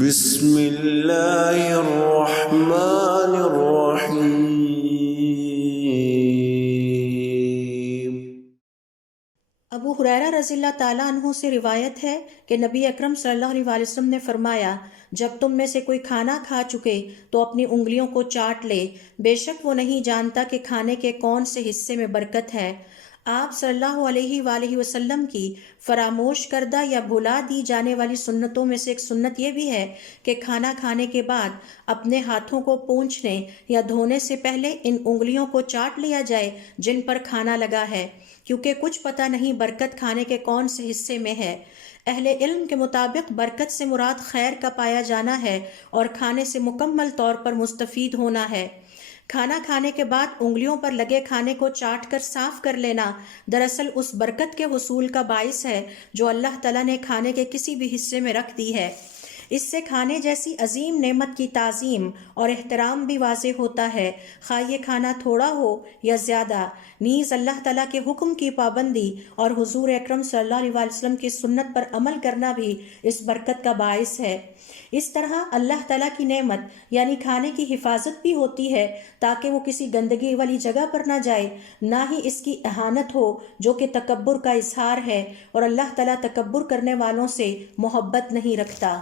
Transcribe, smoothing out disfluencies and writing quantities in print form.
بسم اللہ الرحمن الرحیم۔ ابو ہریرہ رضی اللہ تعالیٰ عنہ سے روایت ہے کہ نبی اکرم صلی اللہ علیہ وسلم نے فرمایا، جب تم میں سے کوئی کھانا کھا چکے تو اپنی انگلیوں کو چاٹ لے، بے شک وہ نہیں جانتا کہ کھانے کے کون سے حصے میں برکت ہے۔ آپ صلی اللہ علیہ وآلہ وسلم کی فراموش کردہ یا بھلا دی جانے والی سنتوں میں سے ایک سنت یہ بھی ہے کہ کھانا کھانے کے بعد اپنے ہاتھوں کو پونچھنے یا دھونے سے پہلے ان انگلیوں کو چاٹ لیا جائے جن پر کھانا لگا ہے، کیونکہ کچھ پتہ نہیں برکت کھانے کے کون سے حصے میں ہے۔ اہل علم کے مطابق برکت سے مراد خیر کا پایا جانا ہے اور کھانے سے مکمل طور پر مستفید ہونا ہے۔ کھانا کھانے کے بعد انگلیوں پر لگے کھانے کو چاٹ کر صاف کر لینا دراصل اس برکت کے حصول کا باعث ہے جو اللہ تعالیٰ نے کھانے کے کسی بھی حصے میں رکھ دی ہے۔ اس سے کھانے جیسی عظیم نعمت کی تعظیم اور احترام بھی واضح ہوتا ہے، خواہ یہ کھانا تھوڑا ہو یا زیادہ۔ نیز اللہ تعالیٰ کے حکم کی پابندی اور حضور اکرم صلی اللہ علیہ وسلم کی سنت پر عمل کرنا بھی اس برکت کا باعث ہے۔ اس طرح اللہ تعالیٰ کی نعمت یعنی کھانے کی حفاظت بھی ہوتی ہے تاکہ وہ کسی گندگی والی جگہ پر نہ جائے، نہ ہی اس کی اہانت ہو جو کہ تکبر کا اظہار ہے، اور اللہ تعالیٰ تکبر کرنے والوں سے محبت نہیں رکھتا۔